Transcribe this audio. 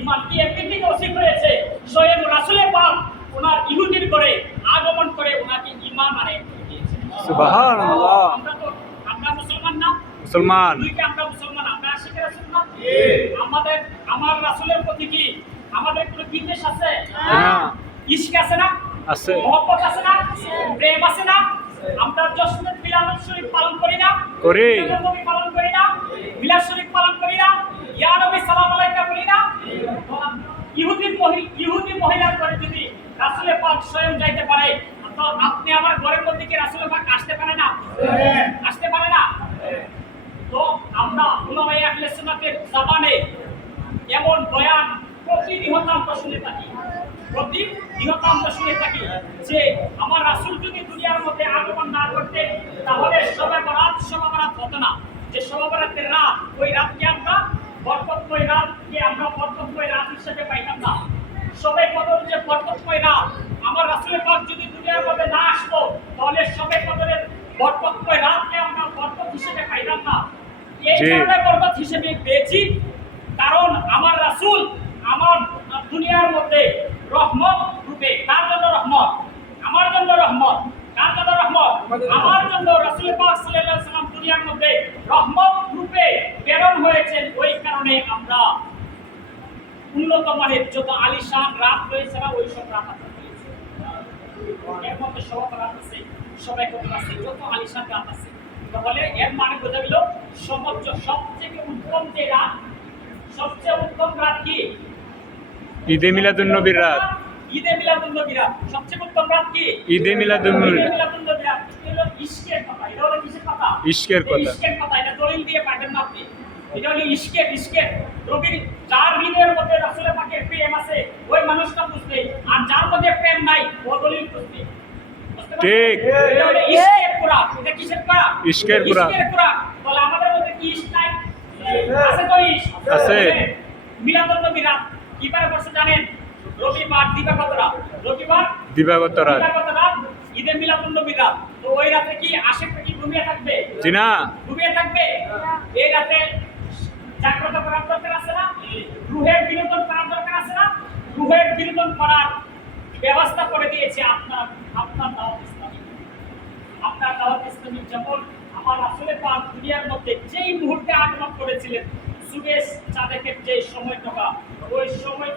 ইমান কি এমনি নসিব হয়েছে স্বয়ং রাসুলের পাক ওনার ইহুদির করে আগমন করে ওনাকে ইমান আনে। সুবহানাল্লাহ। আমরা তো আমরা মুসলমান না। মুসলমান। দুইকে আমরা মুসলমান আমরা আশিক রাসূল না? আমাদের আমার রাসূলের প্রতি কি আমাদের কোনো বিদ্বেষ আছে? না। ইশক আছে না? আছে। মহব্বত আছে না? প্রেম আছে না? আমরা জশ্নের মিলাদ শরীফ পালন করি না। করি। পালন করি না। মিলাদ শরীফ পালন করি না। ইয়া নবী সালাম আলাইকা বলি না ইহুদি মহিলা ইহুদি মহিলার করে যদি রাসূলের পাক স্বয়ং যাইতে পারে, তো আপনি আমার ঘরের মধ্যে কি রাসূলের পাক আসতে পারে না? আসতে পারে না? তো আমরা উলামায়ে আহলে সুন্নাতের জামানে এমন বয়ান প্রতিনিয়ত আমরা শুনে থাকি। প্রতিনিয়ত আমরা শুনে থাকি যে আমার রাসূল যদি দুনিয়ার মধ্যে আগমন না করতেন তাহলে সবে বরাত সবে বরাত হতো না। যে সবে বরাতের রাত, ওই রাতকে রাতকে আমরা বরকতময় রাত হিসেবে পাইতাম না। সবে কদর যে বরকতময় রাত আমার রাসূলের পাক যদি দুনিয়ার মধ্যে না আসতো তাহলে সবে কদরের বরকতময় রাতকে আমরা বরকত হিসেবে পাইতাম না। এই কারণে বরকত হিসেবে পেয়েছি কারণ আমার রাসূল আমার দুনিয়ার মধ্যে রহমত রূপে কার জন্য রহমত? আমার জন্য রহমত। কার জন্য রহমত? আমার জন্য রাসূল পাক সাল্লাল্লাহু আলাইহি সাল্লাম দুনিয়ার মধ্যে রহমত রূপে প্রেরণ হয়েছেন ওই কারণে আমরা উন্নত মানের যত আলিশান রাত রয়েছে না ওই সব রাত আমরা পেয়েছি এর মধ্যে সব রাত আছে সবাই কত আছে যত আলিশান রাত আছে। তাহলে এর মানে বোঝা গেল সর্বোচ্চ সবথেকে উত্তম যে রাত সবচেয়ে উত্তম রাত কি? ঈদে মিলাদুন নবীর রাত। ঈদে মিলাদুন নবী রাত। সবচেয়ে উত্তম রাত কি? ঈদে মিলাদুন নবী ঈদে মিলাদুন নবী রাত। এটা হলো ইশকের কথা এটা হলো কিসের কথা? ইশকের কথা। ইশকের কথা এটা দলিল দিয়ে পাবেন না আপনি। এটা হলো ইশকের ইশকের। নবীর যার হৃদয়ের মধ্যে রাসূলের পাকের প্রেম আছে ওই মানুষটা বুঝবে আর যার মধ্যে প্রেম নাই ও দলিল বুঝবে ঠিক। এটা হলো এটা কিসের কুরআন ইশকের কুরআন। ইশকের কুরআন তাহলে আমাদের মধ্যে কি ইশক নাই? আছে তো ইশক আছে। মিলাদুন নবী রাত। কি বর্ষ জানেন? রবিবার দিবাগত রাত। রবিবার? দিবাগত রাত। দিবাগত রাত। ঈদে মিলাদুন নবী রাত। তো ওই রাতে কি আশেকটা কি ঘুমিয়ে থাকবে? জি না। ঘুমিয়ে থাকবে? এই রাতে জাগ্রত করার দরকার আছে না? রুহের বিনোদন করার দরকার আছে না? বিনোদন করার ব্যবস্থা করে দিয়েছে আপনার আপনার দাওয়াত ইসলামী। আপনার দাওয়াত ইসলামী যেমন আমার আসলে পাক দুনিয়ার মধ্যে যেই মুহূর্তে আগমন করেছিলেন সুবেশ চাঁদেকের যে সময়টা ওই সময়